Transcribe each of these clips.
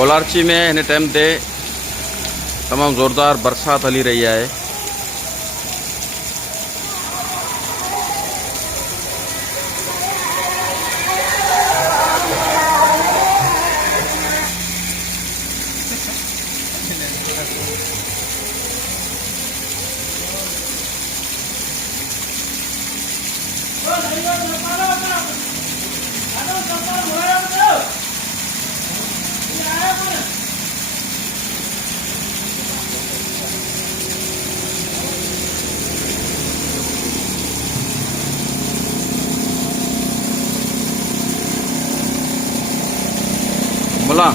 कोलारची में हिन टाइम ते तमाम ज़ोरदार बरसात हली रही है। बोला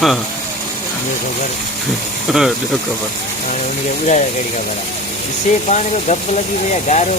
हाँ जो खबर मुझे उड़ाया गाड़ी का बड़ा इससे पानी को गप लगी भैया गारो